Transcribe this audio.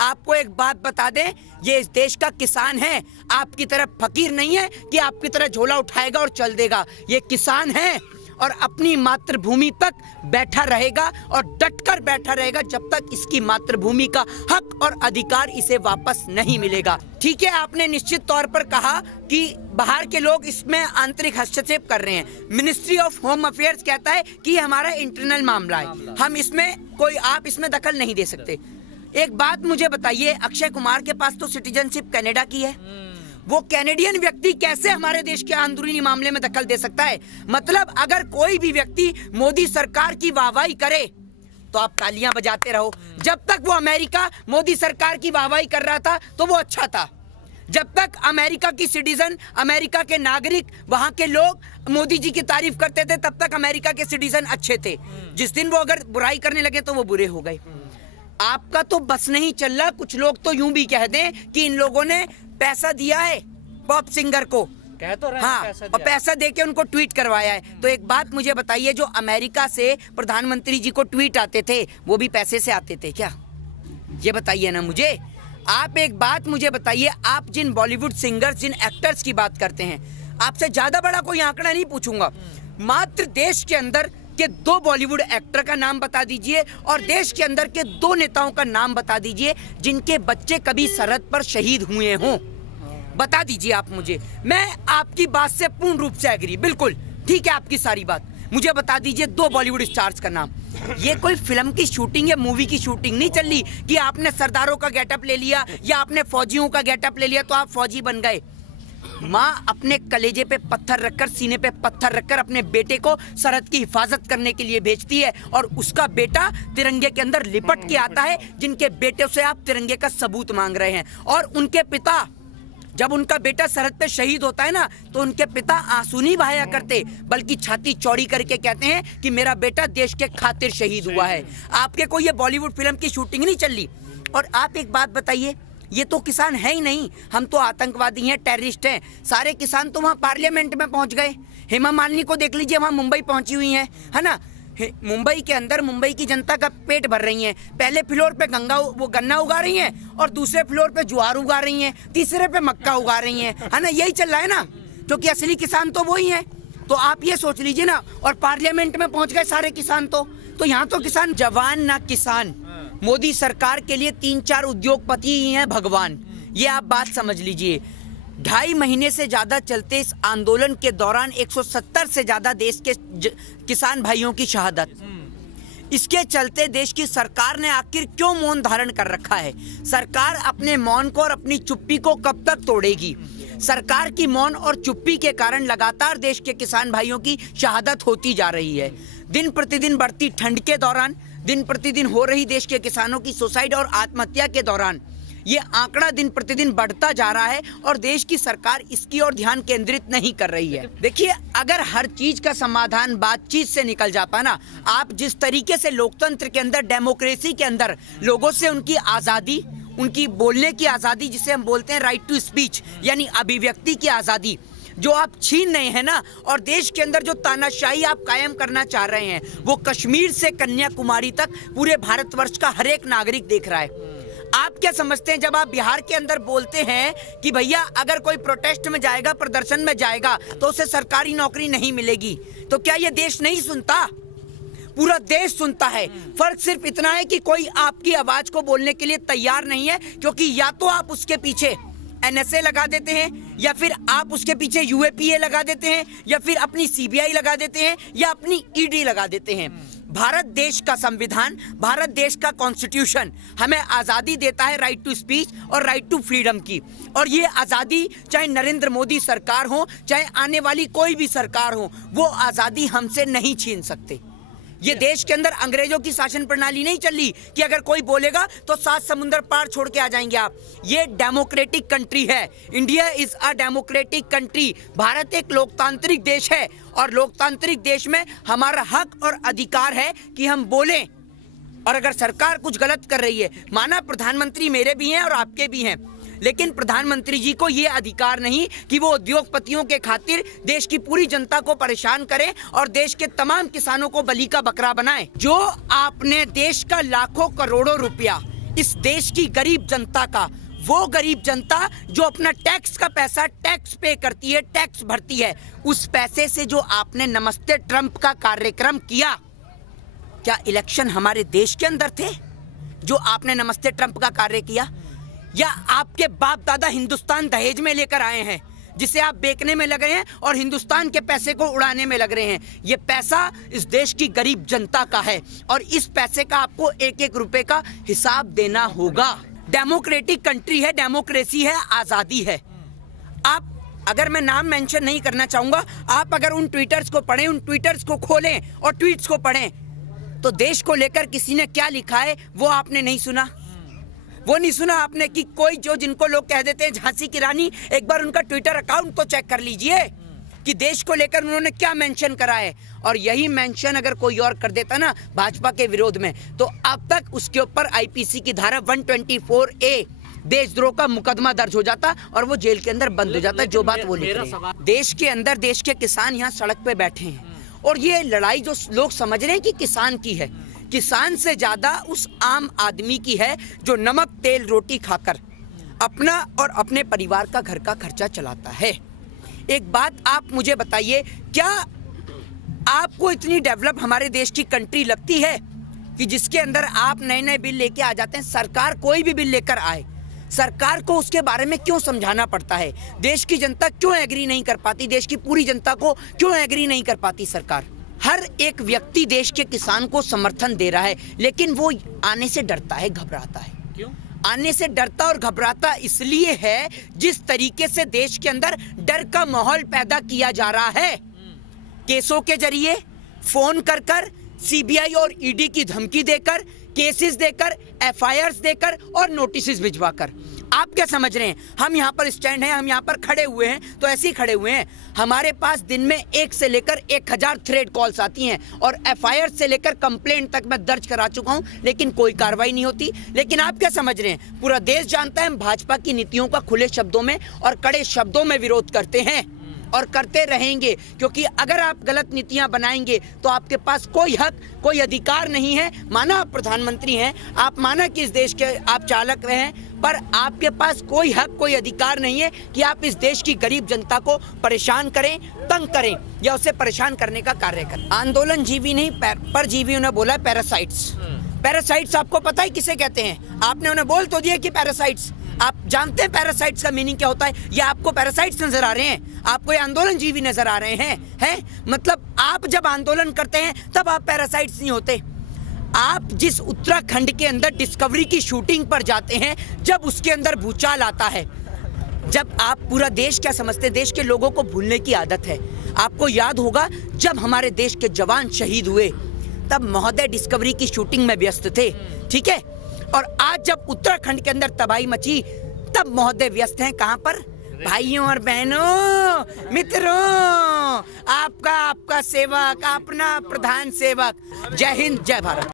आपको एक बात बता दें, ये इस देश का किसान है, आपकी तरह फकीर नहीं है कि आपकी तरह झोला उठाएगा और चल देगा। ये किसान है और अपनी मातृभूमि तक बैठा रहेगा और डटकर बैठा रहेगा जब तक इसकी मातृभूमि का हक और अधिकार इसे वापस नहीं मिलेगा। ठीक है, आपने निश्चित तौर पर कहा कि बाहर के लोग इसमें आंतरिक हस्तक्षेप कर रहे हैं। मिनिस्ट्री ऑफ होम अफेयर्स कहता है कि हमारा इंटरनल मामला है, हम इसमें आप इसमें दखल नहीं दे सकते। एक बात मुझे बताइए, अक्षय कुमार के पास तो सिटीजनशिप कनाडा की है, वो कैनेडियन व्यक्ति कैसे हमारे देश के अंदरूनी मामले में दखल दे सकता है? मतलब अगर कोई भी व्यक्ति मोदी सरकार की वाहवाही करे तो आप तालियां बजाते रहो। जब तक वो अमेरिका मोदी सरकार की वाहवाही कर रहा था तो वो अच्छा था। जब तक अमेरिका की सिटीजन, अमेरिका के नागरिक, वहां के लोग मोदी जी की तारीफ करते थे, तब तक अमेरिका के सिटीजन अच्छे थे। जिस दिन वो अगर बुराई करने लगे तो वो बुरे हो गए। आपका तो बस नहीं चल रहा। कुछ लोग तो यूं भी कह दें कि इन लोगों ने पैसा दिया है पॉप सिंगर को, कह तो रहे हैं, हाँ, पैसा दिया। और पैसा देके उनको ट्वीट करवाया है। तो एक बात मुझे बताइए, जो अमेरिका से प्रधानमंत्री जी को ट्वीट आते थे वो भी पैसे से आते थे क्या? ये बताइए ना मुझे। आप एक बात मुझे बताइए, आप जिन बॉलीवुड सिंगर्स, जिन एक्टर्स की बात करते हैं, आपसे ज्यादा बड़ा कोई आंकड़ा नहीं पूछूंगा, मात्र देश के अंदर के 2 बॉलीवुड एक्टर का नाम बता दीजिए और देश के अंदर के 2 नेताओं का नाम बता दीजिए जिनके बच्चे कभी सरहद पर शहीद हुए हों। बता दीजिए आप मुझे। मैं आपकी बात से पूर्ण रूप से एग्री, बिल्कुल ठीक है आपकी सारी बात। मुझे बता दीजिए 2 बॉलीवुड स्टार्स का नाम। ये कोई फिल्म की शूटिंग या मूवी की शूटिंग नहीं चल रही कि आपने सरदारों का गेटअप ले लिया या आपने फौजियों का गेटअप ले लिया तो आप फौजी बन गए। माँ अपने कलेजे पे पत्थर रखकर, सीने पे पत्थर रखकर अपने बेटे को सरहद की हिफाजत करने के लिए भेजती है और उसका बेटा तिरंगे के अंदर लिपट के आता है, जिनके बेटे से आप तिरंगे का सबूत मांग रहे हैं। और उनके पिता, जब उनका बेटा सरहद पे शहीद होता है ना, तो उनके पिता आंसू नहीं बहाया करते, बल्कि छाती चौड़ी करके कहते हैं कि मेरा बेटा देश के खातिर शहीद हुआ है। आपके कोई ये बॉलीवुड फिल्म की शूटिंग नहीं चल रही। और आप एक बात बताइए, ये तो किसान है ही नहीं, हम तो आतंकवादी हैं, टेररिस्ट हैं। सारे किसान तो वहाँ पार्लियामेंट में पहुँच गए। हेमा मालिनी को देख लीजिए, वहाँ मुंबई पहुँची हुई है ना। मुंबई के अंदर मुंबई की जनता का पेट भर रही हैं। पहले फ्लोर पे गन्ना उगा रही हैं और दूसरे फ्लोर पे ज्वार उगा रही हैं, तीसरे पे मक्का उगा रही हैं, है ना। यही चल रहा है ना, क्योंकि असली किसान तो वही हैं। तो आप ये सोच लीजिए ना, और पार्लियामेंट में पहुंच गए सारे किसान। तो यहाँ तो किसान जवान ना किसान। मोदी सरकार के लिए 3-4 उद्योगपति ही हैं भगवान, ये आप बात समझ लीजिए। 2.5 महीने से ज्यादा चलते इस आंदोलन के दौरान 170 से ज्यादा देश के किसान भाइयों की शहादत। इसके चलते देश की सरकार ने आखिर क्यों मौन धारण कर रखा है? सरकार अपने मौन को और अपनी चुप्पी को कब तक तोड़ेगी? सरकार की मौन और चुप्पी के कारण लगातार देश के किसान भाइयों की शहादत होती जा रही है। दिन प्रतिदिन बढ़ती ठंड के दौरान, दिन प्रतिदिन हो रही देश के किसानों की सुसाइड और आत्महत्या के दौरान ये आंकड़ा दिन प्रतिदिन बढ़ता जा रहा है और देश की सरकार इसकी ओर ध्यान केंद्रित नहीं कर रही है। देखिए, अगर हर चीज का समाधान बातचीत से निकल जाता ना, आप जिस तरीके से लोकतंत्र के अंदर, डेमोक्रेसी के अंदर लोगों से उनकी आज़ादी, उनकी बोलने की आज़ादी, जिसे हम बोलते हैं राइट टू स्पीच, यानी अभिव्यक्ति की आज़ादी, जो आप छीन रहे हैं ना, और देश के अंदर जो तानाशाही आप कायम करना चाह रहे हैं, वो कश्मीर से कन्याकुमारी तक पूरे भारतवर्ष का हर एक नागरिक देख रहा है। आप क्या समझते हैं जब आप बिहार के अंदर बोलते हैं कि भैया अगर कोई प्रोटेस्ट में जाएगा, प्रदर्शन में जाएगा, तो उसे सरकारी नौकरी नहीं मिलेगी, तो क्या ये देश नहीं सुनता? पूरा देश सुनता है। फर्क सिर्फ इतना है कि कोई आपकी आवाज को बोलने के लिए तैयार नहीं है, क्योंकि या तो आप उसके पीछे NSA लगा देते हैं, या फिर आप उसके पीछे UAPA लगा देते हैं, या फिर अपनी CBI लगा देते हैं, या अपनी ED लगा देते हैं। भारत देश का संविधान, भारत देश का कॉन्स्टिट्यूशन हमें आज़ादी देता है राइट टू स्पीच और राइट टू फ्रीडम की। और ये आज़ादी चाहे नरेंद्र मोदी सरकार हो, चाहे आने वाली कोई भी सरकार हो, वो आज़ादी हमसे नहीं छीन सकते। ये देश के अंदर अंग्रेजों की शासन प्रणाली नहीं चल रही कि अगर कोई बोलेगा तो 7 समुंदर पार छोड़ के आ जाएंगे आप। ये डेमोक्रेटिक कंट्री है। India is a democratic country. Bharat एक लोकतांत्रिक देश है और लोकतांत्रिक देश में हमारा हक और अधिकार है कि हम बोलें। और अगर सरकार कुछ गलत कर रही है, माना प्रधानमंत्री मेरे भी हैं और आपके भी हैं, लेकिन प्रधानमंत्री जी को ये अधिकार नहीं कि वो उद्योगपतियों के खातिर देश की पूरी जनता को परेशान करें और देश के तमाम किसानों को बलि का बकरा बनाएं। जो आपने देश का लाखों करोड़ों रुपया इस देश की गरीब जनता का, वो गरीब जनता जो अपना टैक्स का पैसा टैक्स पे करती है, टैक्स भरती है, उस पैसे से जो आपने नमस्ते ट्रंप का कार्यक्रम किया, क्या इलेक्शन हमारे देश के अंदर थे जो आपने नमस्ते ट्रंप का कार्य किया, या आपके बाप दादा हिंदुस्तान दहेज में लेकर आए हैं जिसे आप बेचने में लगे हैं और हिंदुस्तान के पैसे को उड़ाने में लग रहे हैं? ये पैसा इस देश की गरीब जनता का है और इस पैसे का आपको एक एक रुपए का हिसाब देना होगा। डेमोक्रेटिक कंट्री है, डेमोक्रेसी है, आजादी है। आप, अगर मैं नाम मेंशन नहीं करना चाहूंगा, आप अगर उन ट्वीटर्स को पढ़ें, उन ट्वीटर्स को खोलें और ट्वीट्स को पढ़ें, तो देश को लेकर किसी ने क्या लिखा है वो आपने नहीं सुना। वो नहीं सुना आपने कि कोई जो जिनको लोग कह देते हैं झांसी की रानी, एक बार उनका ट्विटर अकाउंट तो चेक कर लीजिए कि देश को लेकर उन्होंने क्या मेंशन करा है। और यही मेंशन अगर कोई और कर देता ना भाजपा के विरोध में, तो अब तक उसके ऊपर आईपीसी की धारा 124A देशद्रोह का मुकदमा दर्ज हो जाता और वो जेल के अंदर बंद हो जाता। जो बात वो लिख रहे हैं, देश के अंदर देश के किसान यहाँ सड़क पे बैठे हैं और ये लड़ाई जो लोग समझ रहे हैं कि किसान की है, किसान से ज्यादा उस आम आदमी की है जो नमक तेल रोटी खाकर अपना और अपने परिवार का घर का खर्चा चलाता है। एक बात आप मुझे बताइए, क्या आपको इतनी डेवलप हमारे देश की कंट्री लगती है कि जिसके अंदर आप नए नए बिल लेके आ जाते हैं? सरकार कोई भी बिल लेकर आए, सरकार को उसके बारे में क्यों समझाना पड़ता है? देश की जनता क्यों एग्री नहीं कर पाती? देश की पूरी जनता को क्यों एग्री नहीं कर पाती सरकार? हर एक व्यक्ति देश के किसान को समर्थन दे रहा है, लेकिन वो आने से डरता है, घबराता है। क्यों आने से डरता और घबराता? इसलिए है जिस तरीके से देश के अंदर डर का माहौल पैदा किया जा रहा है, केसों के जरिए, फोन कर कर, सीबीआई और ईडी की धमकी देकर, केसेस देकर, एफआईआर्स देकर और नोटिस भिजवाकर। आप क्या समझ रहे हैं हम यहाँ पर स्टैंड हैं, हम यहाँ पर खड़े हुए हैं तो ऐसे ही खड़े हुए हैं? हमारे पास दिन में 1 से लेकर 1000 थ्रेड कॉल्स आती हैं और एफआईआर से लेकर कंप्लेंट तक मैं दर्ज करा चुका हूँ, लेकिन कोई कार्रवाई नहीं होती। लेकिन आप क्या समझ रहे हैं, पूरा देश जानता है हम भाजपा की नीतियों का खुले शब्दों में और कड़े शब्दों में विरोध करते हैं और करते रहेंगे, क्योंकि अगर आप गलत नीतियां बनाएंगे तो आपके पास कोई हक, कोई अधिकार नहीं है। माना आप प्रधानमंत्री हैं, आप माना कि इस देश के आप चालक रहे हैं, पर आपके पास कोई हक, कोई अधिकार नहीं है कि आप इस देश की गरीब जनता को परेशान करें, तंग करें या उसे परेशान करने का कार्य करें। आंदोलन जीवी नहीं परजीवी उन्हें बोला पैरासाइट्स। पैरासाइट्स आपको पता है किसे कहते हैं? आपने उन्हें बोल तो दिया कि पैरासाइट्स। आप जानते हैं पैरासाइट्स का मीनिंग क्या होता है? या आपको पैरासाइट्स नजर आ रहे हैं? आपको ये आंदोलन जीवी नजर आ रहे हैं? मतलब आप जब आंदोलन करते हैं तब आप पैरासाइट्स नहीं होते। आप जिस उत्तराखंड के अंदर डिस्कवरी की शूटिंग पर जाते हैं, जब उसके अंदर भूचाल आता है, जब आप पूरा देश क्या समझते हैं, देश के लोगों को भूलने की आदत है। आपको याद होगा जब हमारे देश के जवान शहीद हुए तब महोदय डिस्कवरी की शूटिंग में व्यस्त थे, ठीक है? और आज जब उत्तराखंड के अंदर तबाही मची तब महोदय व्यस्त हैं कहां पर? भाइयों और बहनों, मित्रों, आपका सेवक, अपना प्रधान सेवक। जय हिंद, जय भारत।